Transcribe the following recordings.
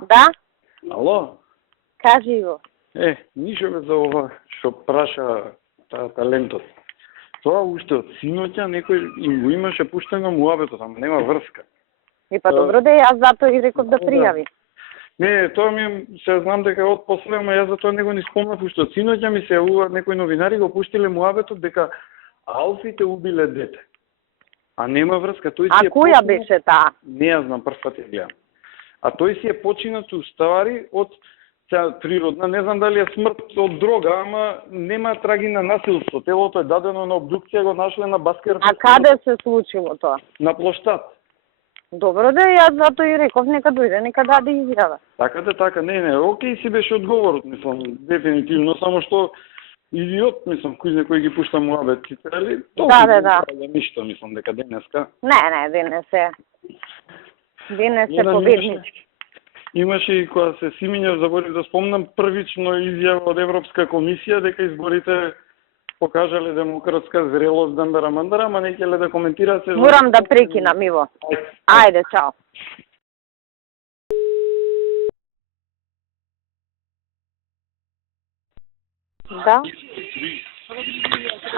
Да? Ало? Кажи го. Ништо бе за ова што праша талентот. Тоа уште од синоќа некој им го имаше пуштено муабетот, ама нема врска. И па добро да јас затоа и реков да пријави. Не, тоа се знам дека од после, ама јас за тоа него ни спомнав, уште од синоќа ми се јавуваат некои новинари го пуштиле муабетот дека алфите убиле дете. А нема врска, тој си која беше таа? Не ја знам, прв пат ја гледам. А тој си починат уставари од природна, не знам дали е смрт од дрога, ама нема траги на насилство. Телото е дадено на обдукција, го нашле на Баскер. А каде се случило тоа? На плоштад. Добро да јас затоа и реков нека дојде, нека даде изјава. Така, не, окей си беше одговорот, мислам, дефинитивно, само што идиот, мислам, кој ги пушта муабетите, али? Да. Ништо, мислам, дека денеска. Не, денес е победнички. Имаше и кога се Симињев, заборив да спомнам, првично изјава од Европска комисија дека изборите покажале демократска зрелост, мандара, ама не ќе да коментира се. Морам да прекинам, Иво. Ајде, чао. Да?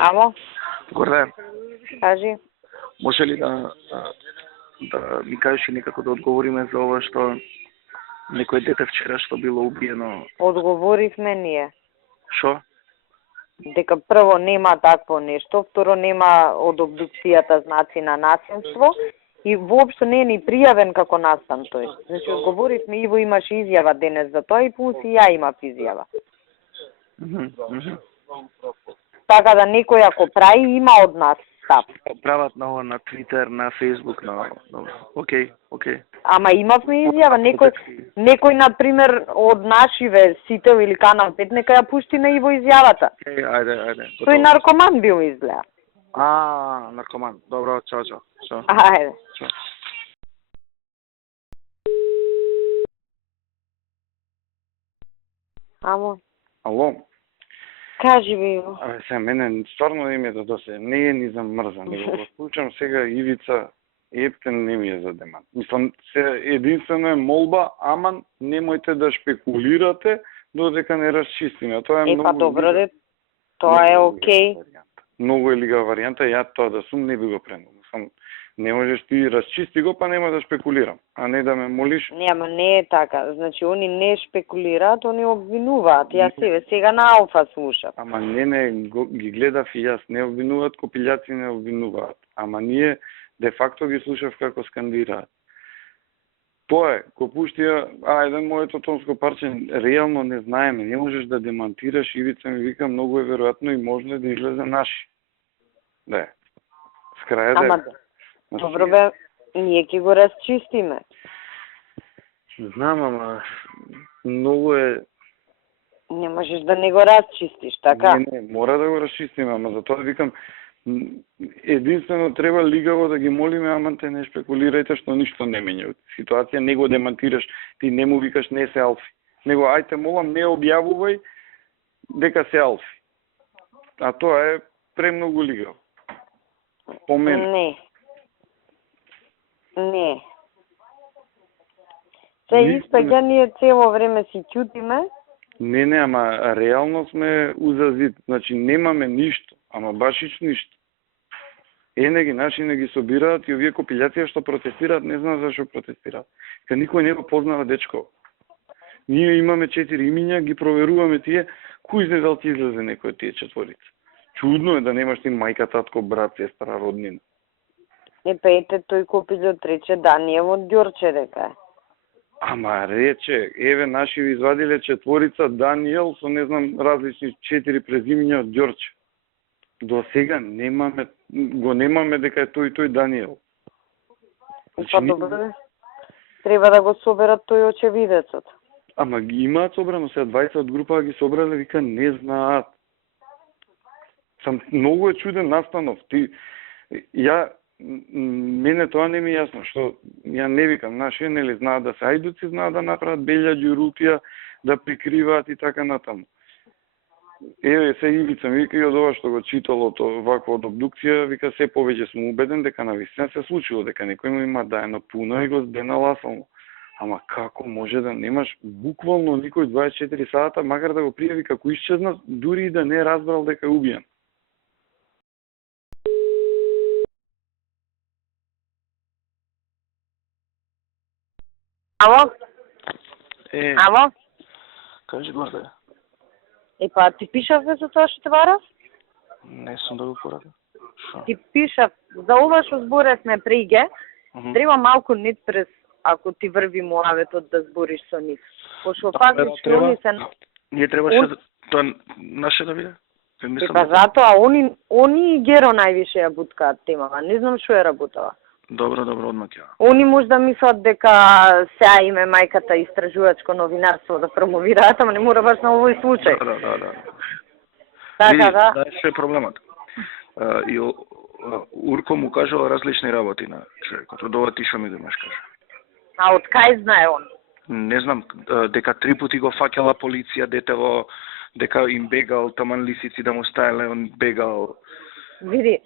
Ало? Горде, Кажи. може ли да ми кажеш и некако да одговориме за ова што некој дете вчера што било убиено? Одговоривме ние. Шо? Дека прво нема такво нешто, второ нема од обдукцијата знаци на насилство и воопшто не е ни пријавен како настан тој. Значи, одговоривме, Иво имаше изјава денес за тоа и плюс и ја имав изјава. Така да некој ако прави, има од нас став. Прават на Твитер, на Фейсбук, Океј. Ама имавме изјава, некој например од нашиве Сител или Канал 5 нека ја пушти на Иво изјавата. Ајде. Тој наркоман бил изгледа. Наркоман. Добро, чао. Ајде. Чао. Ало? Кажи ми, Иво. Мене стварно не ми е досе, не е ни за мрза, него го случам сега Ивица ептен не ми е за демант. Мислам, единствено е молба, ама немојте да шпекулирате додека не расчистиме. Тоа е многу добро, тоа е окей. Многу е лига варијанта, ја тоа да сум не би го пренул. Мислам, не можеш ти расчисти го, па нема да шпекулирам, а не да ме молиш. Ама не е така. Значи, они не шпекулираат, они обвинуваат. Јас сега на Алфа слушам. Ама не, ги гледав и јас. Не обвинуваат, копилјаци не обвинуваат. Ама ние, де факто ги слушав како скандираат. Тоа е, ко пуштија, еден моето тонско парче, реално не знаеме, не можеш да демантираш, Ивица ми вика, многу е веројатно и можно да излезе наши. Да, с краја да. Добро бе, ние ќе го расчистиме. Знам, ама многу е... Не можеш да не го расчистиш, така? Не, мора да го расчистиме, ама затоа викам, единствено треба лигаво да ги молиме, ама те не шпекулирајте што ништо не менја. Ситуација не го демантираш, ти не му викаш не се алфи. Него ајте молам не објавувај дека се алфи. А тоа е премногу лигаво. По мене. Не. Се испаѓа, ние цело време си ќутиме. Не, ама реално сме узазид. Значи немаме ништо, ама башич ништо. Ги наши не ги собираат и овие копилјација што протестираат, не знам зашо протестираат. Ка никој не го познава дечко. Ние имаме 4 имиња, ги проверуваме тие, кој знае дали ти излезе некој од тие четворица. Чудно е да немаш ти мајка, татко, брат, сестра, роднина. Ете, тој копилјот рече Даниев од Ѓорче дека е. Ама рече, наши ви извадиле четворица Даниел со не знам различни 4 презимиња од Ѓорче. До сега немаме дека е тој Даниел. Па добро, треба да го соберат тој очевидецот. Ама ги имаат собрано, сега 20 од група ги собрале, вика не знаат. Многу е чуден настанов. Мене тоа не ми е јасно, што ја не викам, наши нели знаат да се ајдуци, знаат да направат белја ѓурупија, да прикриваат и така натаму. Се Ивица ми вика и од ова што го читало вакво од обдукција, вика се повеќе сум убеден дека навистина се случило, дека некој му има даено пуно и го здена ласално. Ама како може да немаш буквално никој 24 сата, макар да го пријави како исчезнат, дури и да не е разбрал дека е убиен? Ало? Е, Ало? кажи Горде. Па ти пишав за тоа што те барав? Не сум да го порадам. Шо? Ти пишав за ова што зборевме преге, треба малку през ако ти врви муаветот да збориш со нив. Пошто фактички треба. они се Ние требаше тоа наше да биде. Па затоа они Геро највише ја буткаат темава. Не знам што ја работава. Добро, одмак ја. Они може да мислат дека сега име мајката истражувачко новинарство да промовираат, ама не мора баш на овој случај. Да. Така да. Знаеш што е проблемот? И Урко му кажува различни работи на човекот. Од ова ти што ми демаш кажа. А од кај знае он? Не знам, дека 3 пати го фаќала полиција детево, дека им бегал, таман лисици да му стаеле, он бегал. Види,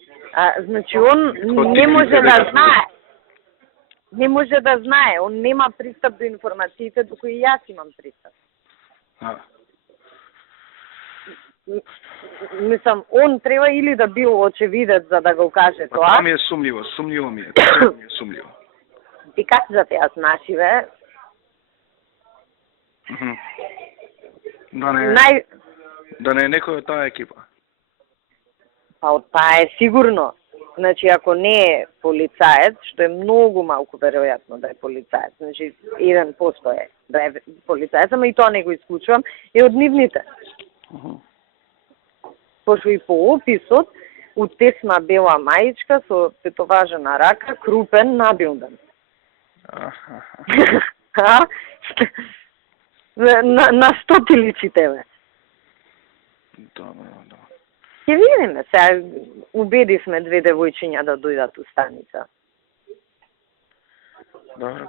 значи он не може да знае. Не може да знае, он нема пристап до информациите до кои јас имам пристап. Мислам, он треба или да бил очевидец за да го каже тоа. Тоа ми е сумњиво ми е. Сумњиво. Ти как за те знаш, бе? Да не е некој од таа екипа. Па од таа е сигурно. Значи, ако не е полицаец, што е многу малку веројатно да е полицаец, значи 1% е да е полицаец, ама и тоа не го исклучувам, е од нивните. Пошто и по описот, од тесна бела мајичка со тетоважена рака, крупен, набилден. На што ти личи тебе? Добро. Ќе видиме, сега убедивме две девојчиња да дојдат у станица. Добро.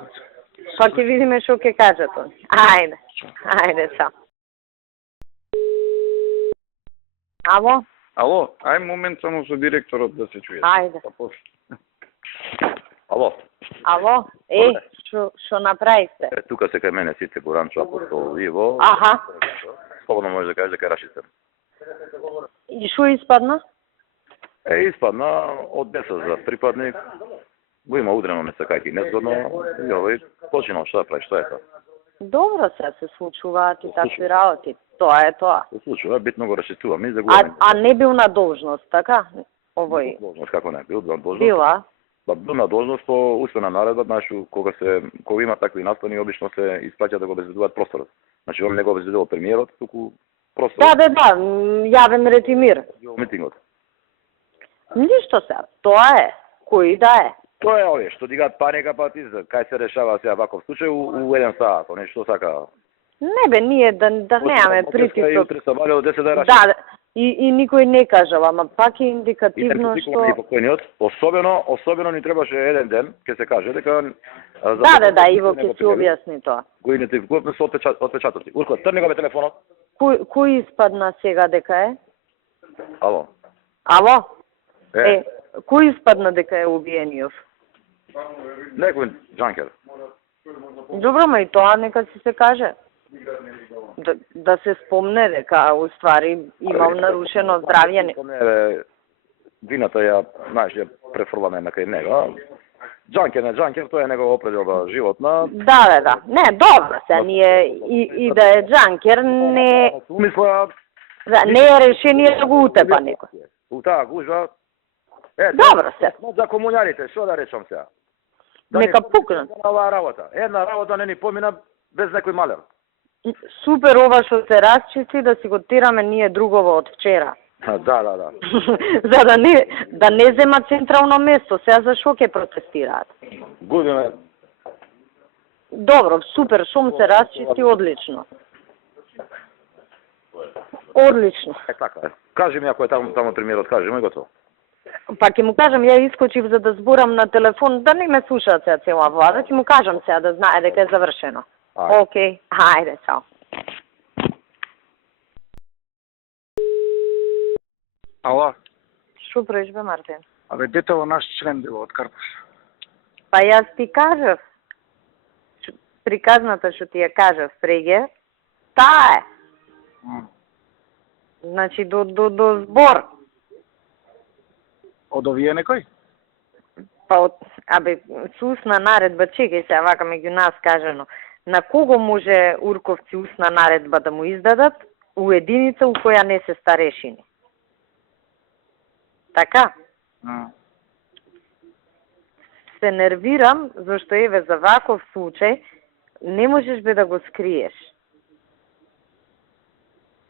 Па ќе видиме што ќе кажат они. Ајде, са. Ало? Ало, ај момент само со директорот да се чуе. Ајде. Ало. Ало? Што направивте? Тука се кај мене сите Горанчо Апостол Иво. Аха. Слободно може да кажеш дека рашите. И што испадна? Испадна од 10 за припадник. Го има удрено несакајки незгодно. И овој починал што да прави, што е тоа? Добро се случуваат и такви работи. Тоа е тоа. Се случува, битно го расчистуваме и за А не бил на должност, така? Овој. Должност како не бил, на должност. Била. Ба бил на должност по уствена наредба, знаеш, кога има такви настани, обично се испраќа да го обезбедуваат просторот. Значи, он не го обезбедувал премиерот, туку просторот. Да, јавен ред и мир. Митингот. Ништо сега, тоа е. Кој да е. Тоа е овие што дигаат паника па ти за кај се решава сега ваков случај у еден саат, нешто сака. Не бе, ние да немаме притисок. Утре се вале од 10 да раши. Да, и никој не кажава, ама пак е индикативно што... Особено ни требаше еден ден, ќе се каже, дека... Да, Иво ќе си објасни тоа. Го идентификувавме со отпечатоци. Урко, трни го бе телефонот. Кој испадна сега дека е? Ало. Кој испадна дека е убиениот? Некој джанкер. Добро, ма и тоа нека си се каже. Да се спомне дека уствари имал нарушено здравје. Вината ја, знаеш, ја префрламе на кај него. Джанкер, тоа е негова определба животна. Да. Не, добро се, ние и да е джанкер, не... Мисла... Не е решение да го утепа некој. У таа гужва... Добро се. За комуњарите, што да речам сега? Нека пукнат. Една работа не ни помина без некој малер. Супер ова што се расчисти, да си го тираме ние другово од вчера. Да. За да не зема централно место, сега за што ќе протестираат? Губиме. Добро, супер, шум се расчисти, одлично. Одлично. Така. Кажи ми ако е таму премиерот, кажи ми готово. Па ќе му кажам, ја искочив за да зборам на телефон, да не ме слушаат сега цела влада, ќе му кажам сега да знае дека е завршено. Океј, хајде, чао. Ало. Што правиш бе, Мартин? Абе, детево наш член било од Карпуш. Па јас ти кажав. приказната што ти ја кажав преге, таа е. Значи до збор. Од овие некој? Па со усна наредба, чекај се, вака меѓу нас кажано, на кого може урковци усна наредба да му издадат? У единица у која не се старешини. Така? Се нервирам, зашто еве за ваков случај не можеш да го скриеш.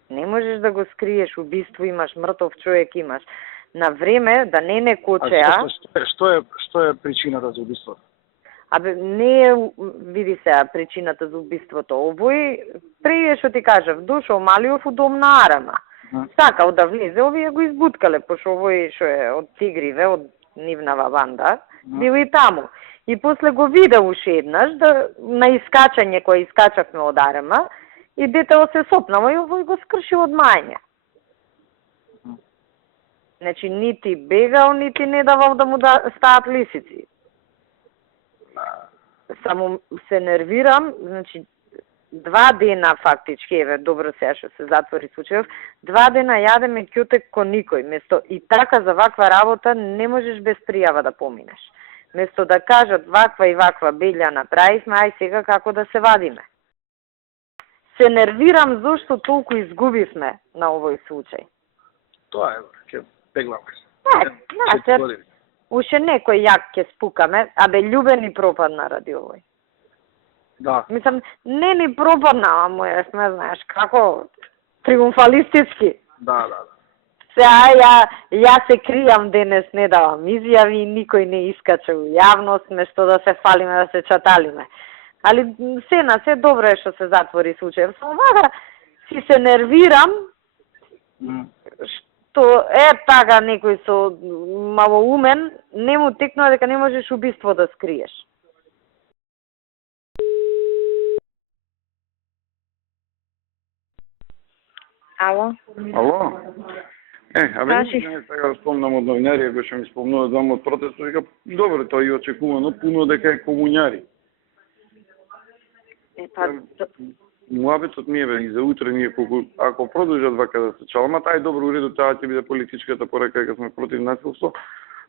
Не можеш да го скриеш, убиство имаш, мртов човек имаш. На време да не кочеа. Што е причината за убиството? Не е, види се, причината за убиството. Овој, преје што ти кажав, дошол Малиов у дом на Арама. Сакал да влезе, овие го избуткале, пошто овој што е од Тигриве, од нивнава банда, бил и таму. И после го видел уште еднаш, на искачање кој искачавме од Арама, и детево се сопнало и овој го скршил од мајње. Значи, нити бегал, нити не давал да му стаат лисици. Само се нервирам, значи, 2 дена фактички, еве, добро сега што се затвори случајов, 2 дена јадеме ќутек ко никој, место и така за ваква работа не можеш без пријава да поминеш. Место да кажат ваква и ваква белја направивме, ај сега како да се вадиме. Се нервирам зашто толку изгубивме на овој случај. Тоа е, ќе пегламе. Уште некој јак ќе спукаме, љубени пропадна ради овој. Да. Мислам, не ни пропадна, ама сме, знаеш, како триумфалистички. Да. Сега ја се кријам денес, не давам изјави, никој не искача у јавност, место да се фалиме, да се чаталиме. Али се добро е што се затвори случај. Само вака си се нервирам, што е така некој со малоумен, не му текнува дека не можеш убиство да скриеш. Ало? Не сега спомнам од новинарија кој што ми спомнува двама од протестот, вика, добро, тоа и очекувано, пуно дека е комуњари. Муабетот ми е и за утре ние ако продолжат вака да се чалмат, ај добро уреду, таа ќе биде политичката порека дека сме против насилство.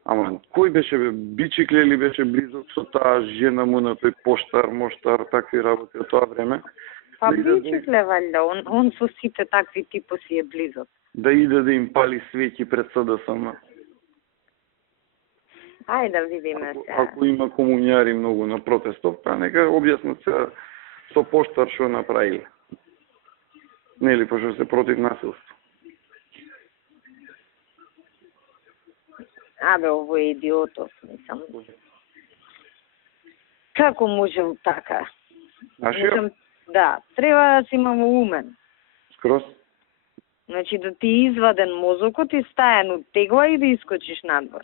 Ама кој беше Бичикле или беше близок со таа жена му на тој моштар, такви работи од тоа време? Па Бичикле валјда, он со сите такви типоси е близок. Да иде да им пали свеќи пред СДСМ. Ајде да видиме се. Ако има комуњари многу на протестов, па нека објаснат се со поштар што направиле. Нели, пошто се против насилство. Ово е идиотов, мислам. Како може така? Да, треба да си малоумен. Скроз. Значи да ти изваден мозокот и стаен од тегла и да искочиш надвор.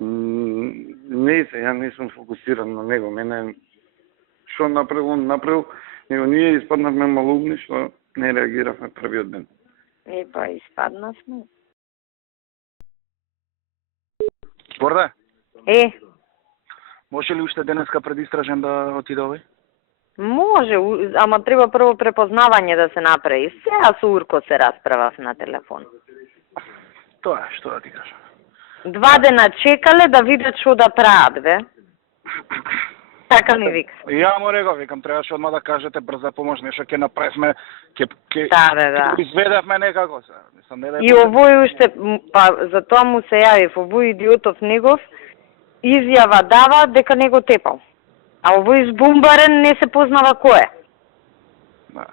Не, ја не сум фокусиран на него. Мене што направил, него ние испаднавме малумни што не реагиравме првиот ден. Па испаднавме. Горде? Може ли уште денеска предистражен да отиде овој? Може, ама треба прво препознавање да се направи. Сега со Урко се расправав на телефон. Тоа е, што да ти кажам. 2 дена чекале да видат што да прават, бе. Така ми вика. Ја му реков, викам, требаше одма да кажете брза помош, нешто ќе направиме, ќе Да. изведавме некако се. Мислам, не да И овој уште, па за тоа му се јавив, овој идиотов негов изјава дава дека него тепал. А овој избумбарен не се познава кој е. Да.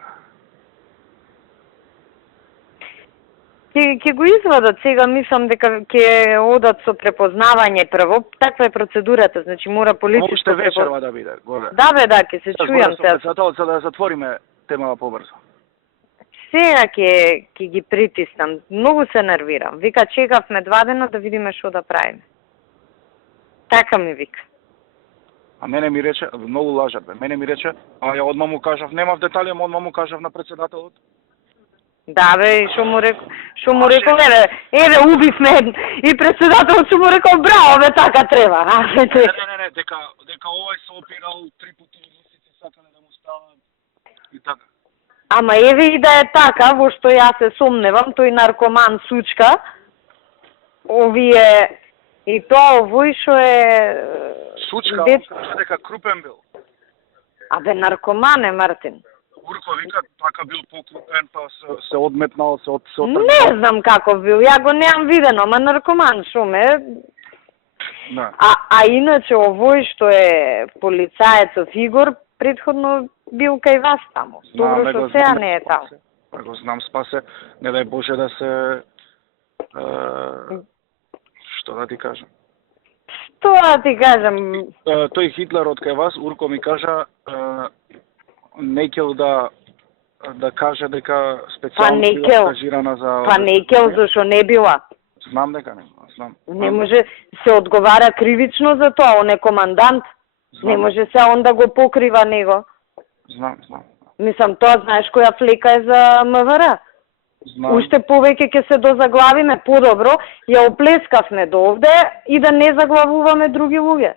Ќе го извадат сега, мислам дека ќе одат со препознавање прво. Таква е процедурата, значи мора полицијско Уште вечерва да биде, горе. Да бе, да, ќе се чујам се. За да затвориме темава побрзо. Сега ќе ги притиснам. Многу се нервирам. Вика, чекавме 2 дена да видиме што да правиме. Така ми вика. А мене ми рече, многу лажат бе. Мене ми рече, а ја одма му кажав, немав детали, ама одма му кажав на председателот. Да бе, што му рекол, еве убивме и председателот што му рекол, браво бе, така треба. Не, дека дека овој се опирал 3 пати лисици сакале да му стават и така. Ама еве и да е така, во што јас се сомневам, тој наркоман сучка, овие и тоа овој што е Сучка, дет... кажа дека крупен бил. Абе наркоман е Мартин. Урко вика така бил покрупен, па се одметнал, се отрчал. Не знам каков бил, ја го немам видено, ама наркоман шо ме. Да. А иначе овој што е полицаецов Игор, предходно бил кај вас таму. Добро што сега не е таму. Па го знам, спасе, не дај Боже да се што да ти кажам. Тоа ти кажам. Тој Хитлер од кај вас, Урко ми кажа, не кел да каже дека специјално била стажирана за... Па не кел, зашо не била. Знам дека не, знам. Не може се одговара кривично за тоа, он е командант. Знам. Не може се он да го покрива него. Знам. Мислам, тоа знаеш која флека е за МВР. Знам. Уште повеќе ќе се дозаглавиме подобро, ја оплескавме до овде и да не заглавуваме други луѓе.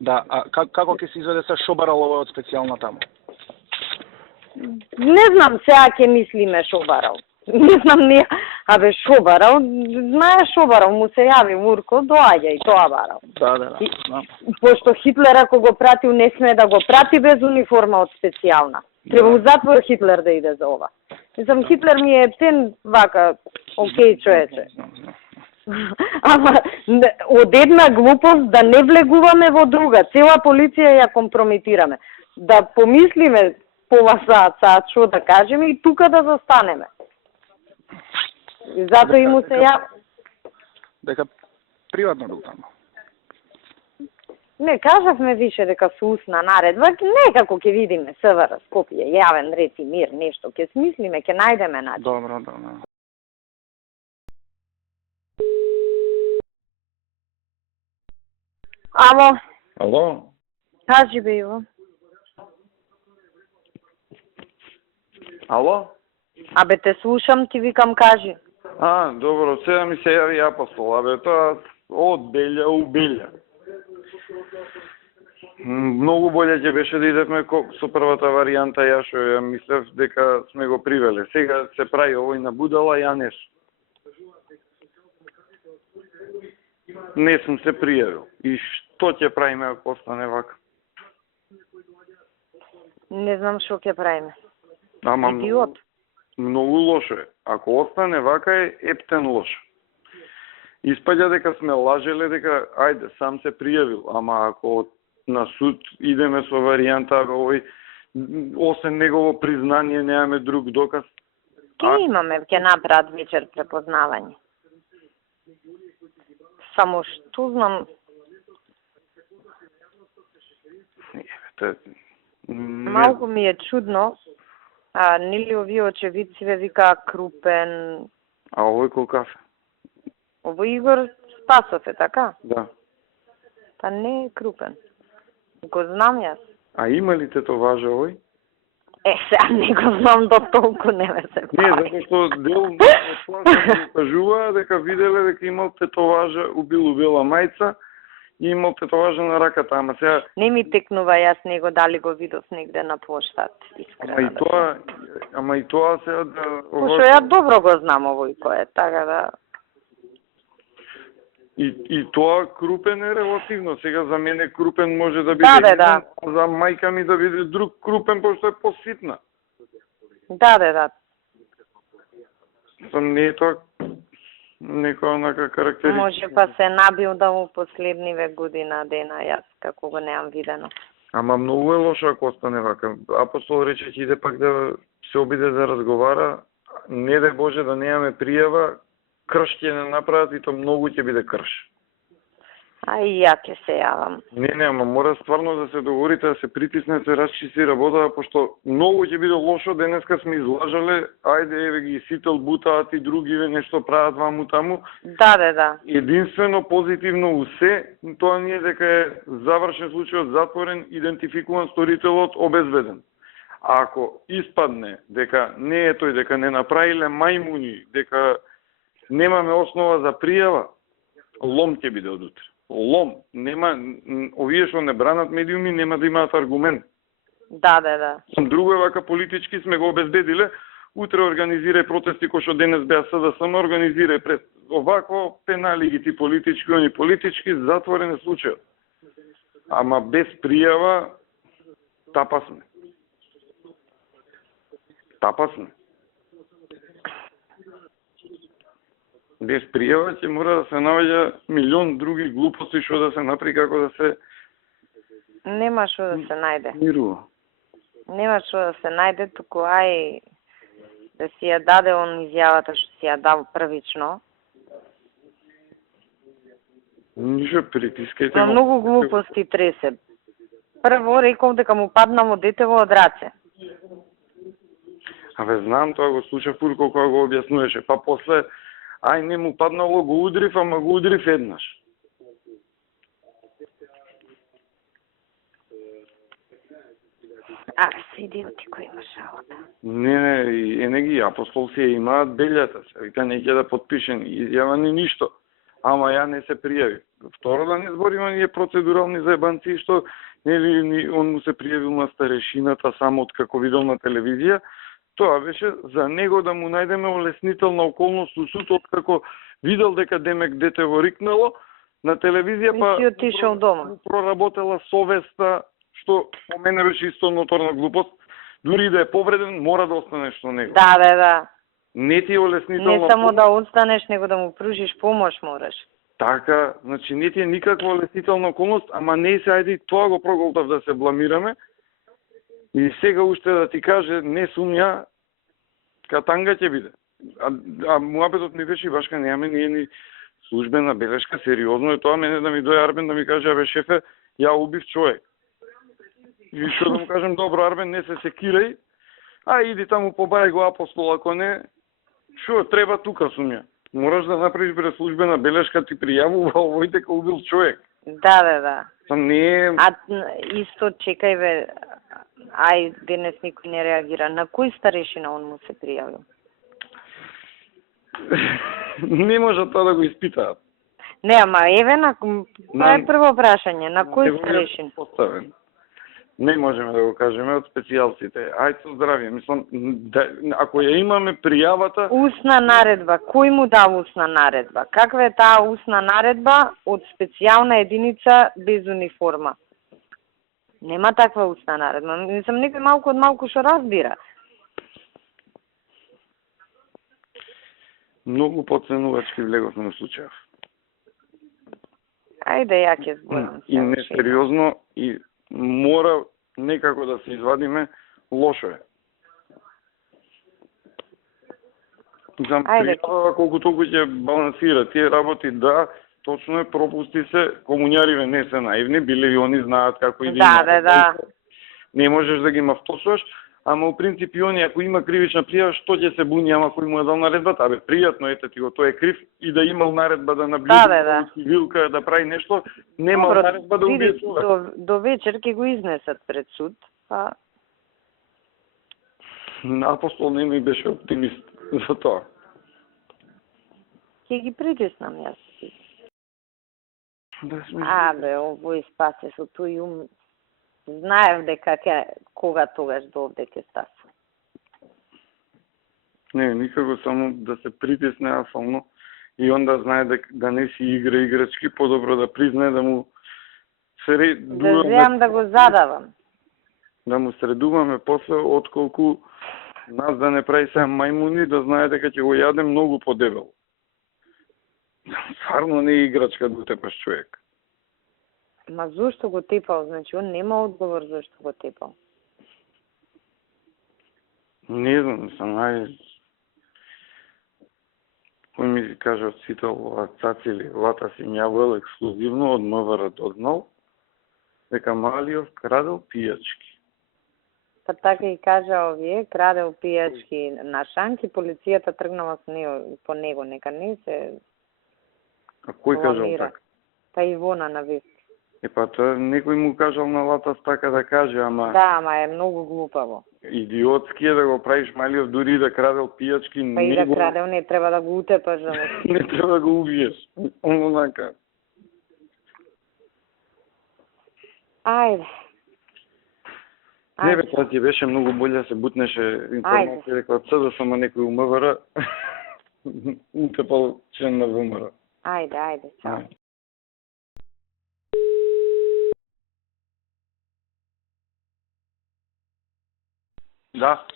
Да, а како ќе се изведе се Шобарал овој од специјална таму? Не знам, сега ќе мислиме Шобарал. Не знам не, абе Шобарал, знае Шобарал, му се јави Урко, доаѓа и тоа барал. Да, знам. Пошто Хитлер ако го пратил, не смее да го прати без униформа од специјална. Треба у затвор Хитлер да иде за ова. Мислам, Хитлер ми е тен вака, окей човече. Ама од една глупост да не влегуваме во друга, цела полиција ја компрометираме. Да помислиме пола саат што да кажеме и тука да застанеме. И затоа и му се ја... Дека приватно бил таму. Не, кажавме више дека со устна наредба, некако ќе видиме СВР, Скопје, јавен ред и мир, нешто, ќе смислиме, ќе најдеме начин. Добро. Ало, Ало? кажи бе Иво. Ало? Абе те слушам, ти викам кажи. Добро, сега ми се јави Апостол, абе тоа од белја у белја. Многу боле ќе беше да идевме со првата варијанта, ја што ја мислев дека сме го привеле. Сега се прави овој на будала, ја не сум. Не сум се пријавил. И што ќе правиме ако остане вака? Не знам што ќе правиме. Ама Идиот. многу лошо е. Ако остане вака е ептен лошо. Испаѓа дека сме лажеле дека ајде сам се пријавил, ама ако на суд идеме со варијанта овој освен негово признание немаме друг доказ. Ке имаме, ќе направат вечер препознавање. Само што знам, малку ми е чудно, нели овие очевидци ве викаа крупен. А овој колкав? Овој Игор Спасов е, така? Да. Па не е крупен. Го знам јас. А има ли тетоважа овој? Сега не го знам до толку, не ме се Не, прави. затоа што дел од плажа кажува дека виделе дека имал тетоважа, убил бела мајца и имал тетоважа на раката, ама сега... Не ми текнува, јас него дали го видов негде на поштат, искрено. Ама и тоа сега да... Пошто ја добро го знам овој кој е, така да... И тоа крупен е релативно. Сега за мене крупен може да биде Да. еден, а за мајка ми да биде друг крупен, пошто е поситна. Да. Не е тоа некоја онака карактеристика. Може па се набил да му последниве година дена, јас како го немам видено. Ама многу е лошо ако остане вака. Апостол рече ќе иде пак да се обиде да разговара, не дај Боже да немаме пријава, крш ќе не направат и то многу ќе биде крш. А и ја ќе се јавам. Не, ама мора стварно да се договорите, да се притисне, се расчисти работа, пошто многу ќе биде лошо, денеска сме излажале, ајде еве ги сител бутаат и другиве нешто прават ваму таму. Да. Единствено позитивно усе, тоа не е дека е завршен случајот, затворен, идентификуван сторителот, обезведен. А ако испадне дека не е тој, дека не направиле мајмуни, дека немаме основа за пријава, лом ќе биде од утре. лом. Нема овие што не бранат медиуми нема да имаат аргумент. Да. Друго е вака политички сме го обезбедиле, утре организирај протести кои што денес беа СДСМ, организирај пред овако пенали ги ти политички, они политички, затворен е случајот. Ама без пријава тапа сме. Без пријава ќе мора да се наоѓа милион други глупости што да се направи како да се Нема што да се најде. мирува. Нема што да се најде, туку ај да си ја даде он изјавата што си ја дал првично. Ништо притискајте Но го. многу глупости тресе. Прво реков дека му паднало детево од раце. Абе, знам, тоа го слушав Урко кога го објаснуваше. Па после, ај не му паднало, го удрив, ама го удрив еднаш. А, се идиоти кои имаш работа. Не, и ги апостол си ја имаат белјата се. Вика, неќе да подпишен изјава ни ништо. Ама ја не се пријави. Второ да не збориме ние процедурални заебанци, што нели он му се пријавил на старешината само од како видел на телевизија. Тоа беше за него да му најдеме олеснителна околност у суд, откако видел дека демек дете во рикнало на телевизија, па си отишол дома. Проработела совеста, што по мене беше исто ноторна глупост. Дури да е повреден, мора да останеш со него. Да. Не ти е олеснителна. Не само да останеш, него да му пружиш помош мораш. Така, значи не ти е никаква олеснителна околност, ама не се ајде и тоа го проголтав да се бламираме. И сега уште да ти каже, не сум ја, катанга ќе биде. А муабетот ми беше башка, немаме ние ни службена белешка, сериозно е тоа, мене да ми дојде Арбен да ми каже, абе шефе, ја убив човек. И што да му кажем, добро Арбен, не се секирај, а иди таму побај го апостол, ако не, што треба тука сум ја. Мораш да направиш пред службена белешка, ти пријавува овој дека убил човек. Да. Па не... А исто чекај бе, ај денес никој не реагира. На кој старешина он му се пријавил? Не може тоа да го испитаат. Не, ама еве тоа е прво прашање, на кој старешин? Поставен. Не можеме да го кажеме од специјалците. Ајде здравје, мислам, да, ако ја имаме пријавата... Устна наредба, кој му дава устна наредба? Каква е таа устна наредба од специјална единица без униформа? Нема таква устна наредба. Мислам, некој малку од малку што разбира. Многу подценувачки влеговме на случајов. Ајде, ја ќе зборам. И несериозно, и мора некако да се извадиме, лошо е. Знам, пријава колку толку ќе балансира. Тие работи, да, точно е, пропусти се, комуњариве не се наивни, биле и они знаат како и да. Не можеш да ги мафтосуваш, ама у принцип и они, ако има кривична пријава, што ќе се буни, ама кој му е дал наредбата? Абе, пријатно, ете ти го, тој е крив и да имал наредба да наблюдува цивилка, да прави нешто, немал наредба да убие човек. До вечер ќе го изнесат пред суд, па... Апостол не ми беше оптимист за тоа. Ќе ги притиснам јас. Да сме... Абе, овој спасе со тој ум. Знаев дека кога тогаш до овде ќе стаса. Не, никако само да се притисне афално и онда знае да не си игра играчки, подобро да признае да му да земам да го задавам. Да му средуваме после, отколку нас да не прави се мајмуни, да знае дека ќе го јаде многу подебел. Стварно не е играчка да утепаш човек. Ма зошто го тепал? Значи, он нема одговор зошто го тепал. Не знам, кој ми кажа од сите цаци или лата си њавел ексклузивно од МВР дознал дека Малиов крадел пијачки. Па така и кажа овие, крадел пијачки на шанки, полицијата тргнала по него, нека не се... А кој кажал така? Па Ивона на вест. Па тоа некој му кажал на латас така да каже, ама... Да, ама е многу глупаво. Идиотски е да го правиш Малиов, дури и да крадел пијачки, па и да крадел, не треба да го утепаш. Не треба да го убиеш. Онака. Ајде. Не бе, тоа ти беше многу боле да се бутнеше информација, дека од СДС само некој у МВР утепал член на ВМРО. Ајде, чао. Да.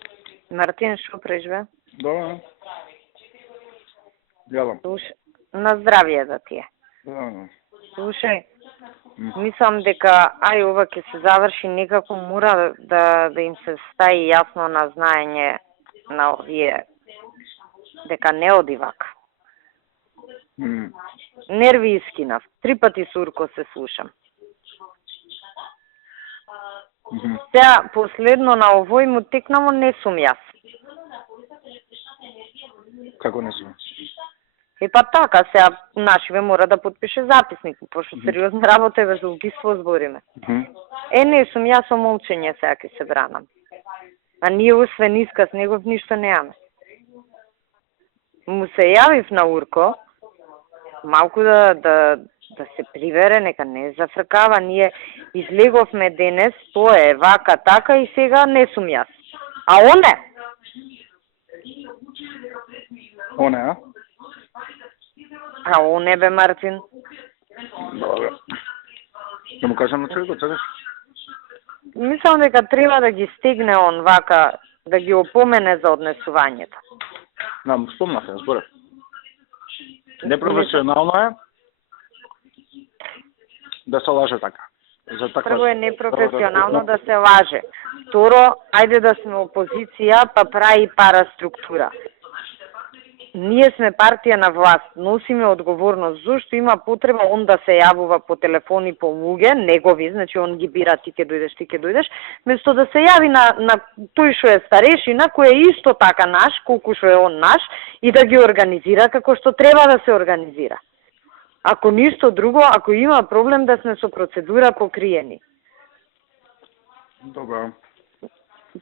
Мартин, шо преживе? Да. Јадам. Слушај, на здравје да ти е. Да. Слушај, мислам дека ова ќе се заврши некако, мора да им се стаи јасно на знаење на овие дека не оди вака. Нерви искинав. 3 пати Сурко се слушам. Сега, последно на овој му текнаво не сум јас. Како не сум? Па така, сега нашиве мора да подпише записник, пошто сериозна работа е за убиство збориме. Не сум јас со молчење сега ќе се бранам. А ние освен исказ негов ништо немаме. Му се јавив на Урко, малку да се привере, нека не зафркава. Ние излеговме денес, тоа е вака, така и сега не сум јас. А оне? Оне, а? А оне бе, Мартин? Добре. Да му кажам на човекот, сакаш? Мислам дека треба да ги стегне он вака, да ги опомене за однесувањето. Да, спомнав се, зборев. Непрофесионално е да се лаже така. Прво е непрофесионално да се лаже. Второ, ајде да сме опозиција, па прави параструктура. Ние сме партија на власт, носиме одговорност. Зошто има потреба он да се јавува по телефони по луѓе, негови, значи он ги бира, ти ќе дојдеш, место да се јави на тој што е старешина, кој е исто така наш, колку што е он наш, и да ги организира како што треба да се организира. Ако ништо друго, ако има проблем да сме со процедура покриени. Добро.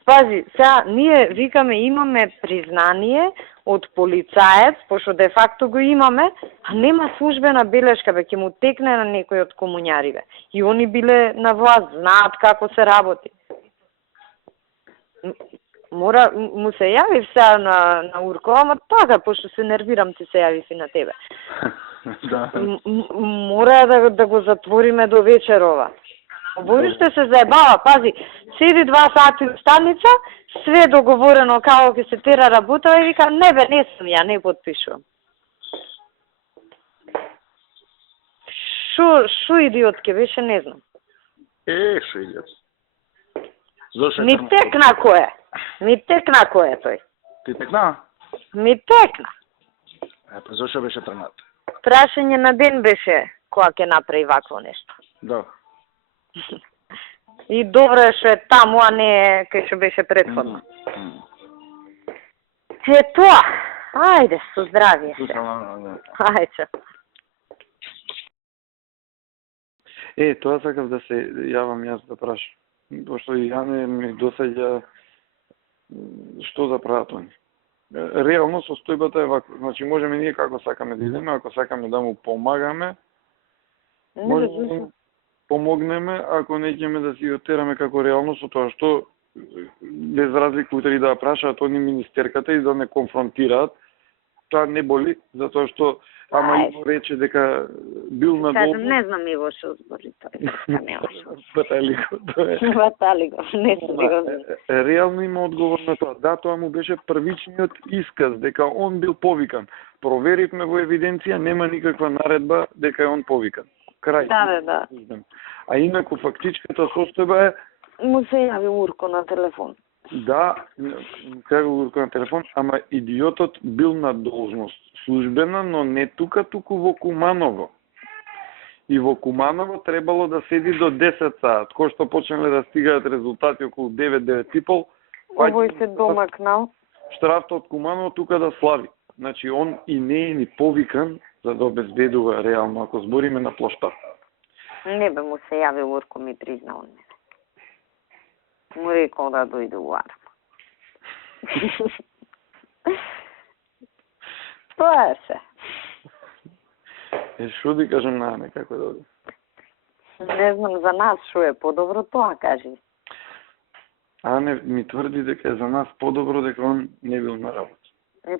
Пази, сега ние викаме имаме признание од полицаец, пошто де факто го имаме, а нема службена белешка, бе, ќе му текне на некој од комуњариве. И они биле на власт, знаат како се работи. Мора, му се јавив сега на Урко, ама така, пошто се нервирам, ти се јавив и на тебе. Да. Мора да го затвориме до вечерова. Бориште се заебава, пази, седи 2 сати у станица, све договорено како ќе се тера работа и вика, не бе, не сум ја, не подпишувам. Шо идиот ке беше, не знам. Шо идиот. Зошто Ми текна кој е тој. Ти текна? Ми текна. Па зошто беше тргнат? Прашање на ден беше кога ќе направи вакво нешто. Да. И добро е што е таму, а не кај што беше претходно. Е тоа. Ајде, со здравје се. Ајде. Тоа сакав да се јавам јас да прашам. Пошто и ја не ми досаѓа што да прават они. Реално состојбата е ваква. Значи можеме ние како сакаме да идеме, ако сакаме да му помагаме, можеме помогнеме, ако не ќеме да си отераме како реално со тоа што без разлика утре да прашаат они министерката и да не конфронтираат, тоа не боли, затоа што Иво рече дека бил на долго. Не знам Иво што збори тој, нема што. Батали го, не сум го. Реално има одговор на тоа. Да, тоа му беше првичниот исказ дека он бил повикан. Проверивме во евиденција, нема никаква наредба дека е он повикан. Крај. Да. А инаку фактичката состојба е му се јави Урко на телефон. Да, како Урко на телефон, ама идиотот бил на должност службена, но не туку во Куманово. И во Куманово требало да седи до 10 саат, кој што почнале да стигаат резултати околу 9-9:30. Овој се домакнал. Штрафта од Куманово тука да слави. Значи, он и не е ни повикан за да обезбедува реално, ако збориме на площад. Не бе, му се јави Урко, ми признал не. Му рекол да дојде у арма. Тоа е се. Шо да кажам на Ане, како да оди? Не знам за нас што е подобро, тоа кажи. Ане ми тврди дека е за нас подобро дека он не бил на работа.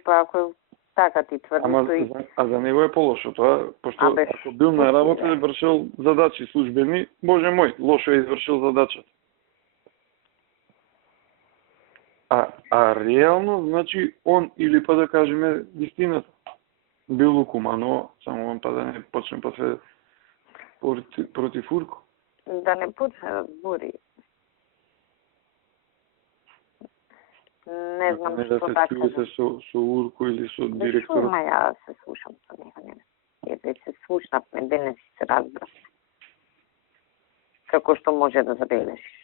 Па ако така ти тврди, Ама тој... за него е полошо тоа, пошто ако бил на работа е вршил задачи службени, боже мој, лошо е извршил задачата. А реално, значи, он, или па да кажеме вистината, бил у Куманово, само он па да не почне после против Урко. Да не почне да збори. Не знам не што да се така. чуете со Урко или со директорот. Шума ја се слушам со него, не. Ете се слушнавме, денес се разбравме. Како што може да забележиш.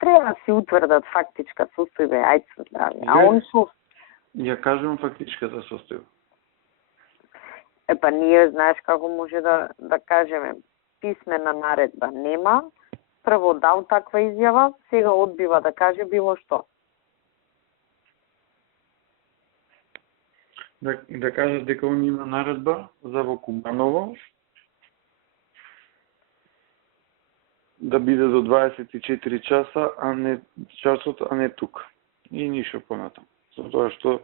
Треба да се утврдат фактичка состојба, ајде со здравје. А он што? Ја кажувам фактичката состојба. Епа ние знаеш како може да кажеме писмена наредба нема. Прво дал таква изјава, сега одбива да каже било што. Да кажат дека он има наредба за во Куманово да биде до 24 часа, а не тука. И ништо понатаму. Затоа што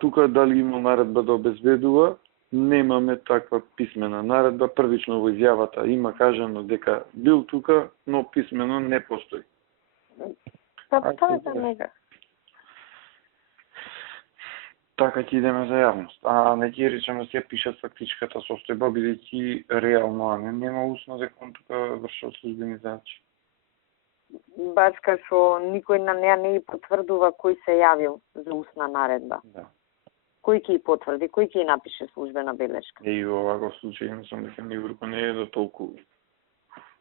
тука дали има наредба да обезбедува, немаме таква писмена наредба. Првично во изјавата има кажано дека бил тука, но писмено не постои. Тоа за него. Така ќе идеме за јавност. А не ќе речеме се пишат фактичката состојба, бидејќи реално, а нема усно дека он тука вршил службени задачи. Баш кај што никој на неа не ги потврдува кој се јавил за устна наредба. Да. Кој ќе ги потврди, кој ќе ги напише службена белешка? И во оваков случај мислам дека ни Урко не е до толку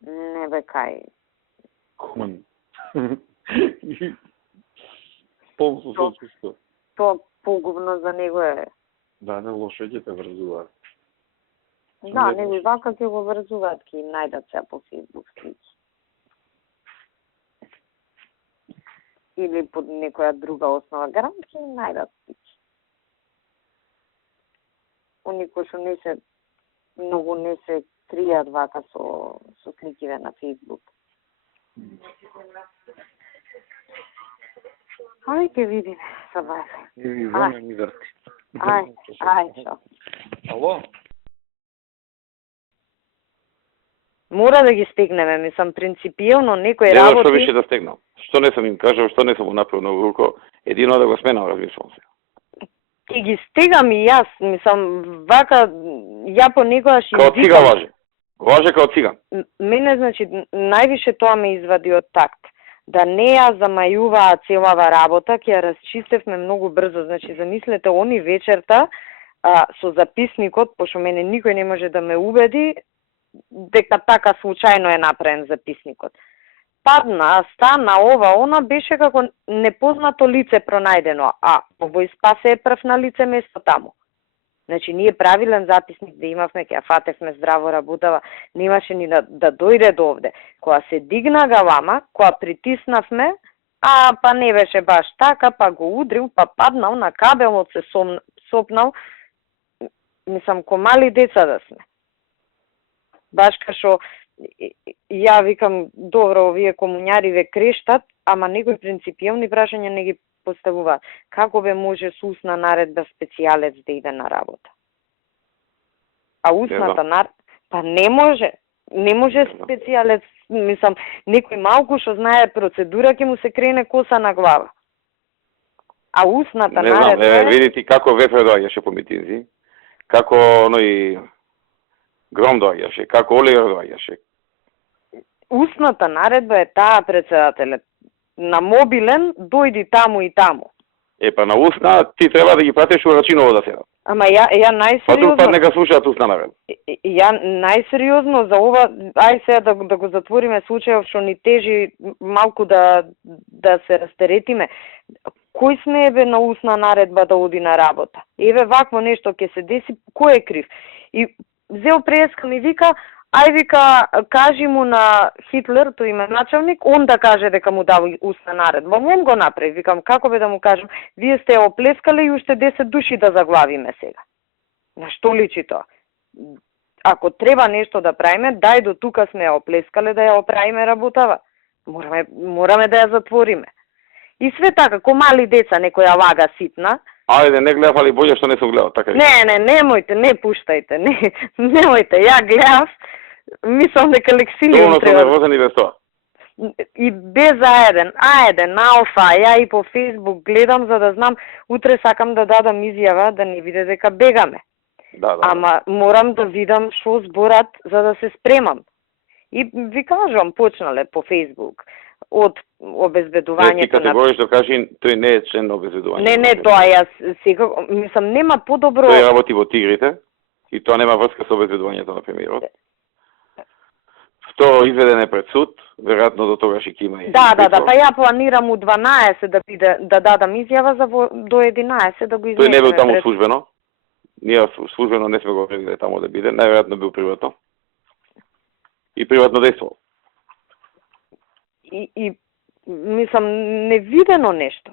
Не бе кај. кон. Пол со сочувство. Тоа погубно за него е. Да, лошо ќе те врзуваат. Да, него и вака ќе го врзуваат, ќе им најдат се по Facebook слики. Или под некоја друга основа грант ќе им најдат слики. Они кои што не се многу не се кријат вака со сликиве на Facebook. Ај ќе видиме са вас. И вона ми врти. Ај, шо. Ало? Мора да ги стегнеме, мислам, принципијално некој Нема работи... што више да стегнам. Што не сум им кажал, што не сум го направил на Урко, едино да го сменам, размислам се. Ти ги стегам и јас, мислам, вака, ја понекогаш Као цига важе. Важе као циган. Мене, значи, највише тоа ме извади од такт. Да не ја замајуваа целава работа, ќе ја расчистевме многу брзо. Значи, замислете, они вечерта со записникот, пошто мене никој не може да ме убеди дека така случајно е направен записникот. Падна, стана, ова, она беше како непознато лице пронајдено, а овој спасе е прв на лице место таму. Значи, ние правилен записник да имавме, ќе ја фатевме здраво работава, немаше ни да дојде до овде. Кога се дигна галама, кога притиснавме, па не беше баш така, па го удрил, па паднал на кабелот, се сопнал, мислам, ко мали деца да сме. Баш кашо, ја викам, добро, овие комуњари ве крештат, ама некои принципијални прашања не ги поставуваат. Како бе може со устна наредба специјалец да иде на работа? А устната наредба... Па не може. Не може специјалец, мислам, некој малку што знае процедура ќе му се крене коса на глава. А устната наредба... Не знам, видите како ветер доаѓаше по митинзи, како оној гром доаѓаше, како Оливер доаѓаше. Устната наредба е таа, председателе. На мобилен дојди таму и таму. Па на устна ти треба да ги пратиш урачиново да седат. Ама ја најсериозно... Па друг пат нека слушаат устна наредба. Ја најсериозно за ова, ај сега да го затвориме случајот што ни тежи малку да се растеретиме. Кој сме бе на устна наредба да оди на работа? Еве вакво нешто ќе се деси, кој е крив? И зел преска ми вика, ај вика, кажи му на Хитлер, тој има началник, он да каже дека му дава устна наредба. Он го направи. Викам, како бе да му кажем, вие сте оплескале и уште 10 души да заглавиме сега. На што личи тоа? Ако треба нешто да правиме, дај до тука сме ја оплескале да ја оправиме работава. Мораме да ја затвориме. И све така, ко мали деца, некоја лага ситна. Ајде, не гледав, али болje што не сум гледал, така. Не, немојте, не пуштајте, немојте, ја гледав, мислам дека Лексилиум Тоа сум нервозен и без тоа. И без А1, Алфа, ја и по Фейсбук гледам за да знам, утре сакам да дадам изјава да не виде дека бегаме. Да. Ама морам да видам што зборат за да се спремам. И ви кажам, почнале по Фейсбук од обезбедувањето на... Ти категорично да кажи, тој не е член на обезбедувањето. Не, тоа јас секако, мислам, нема подобро... Тој работи во Тигрите и тоа нема врска со обезбедувањето на премиерот. Второ, изведен е пред суд, веројатно до тогаш ќе има и... Да, па ја планирам у 12 да дадам изјава за до 11 да го изнесеме. Тој не бил таму службено. Ние службено не сме го определиле таму да биде, најверојатно бил приватно. И приватно действувал. И мислам, невидено нешто.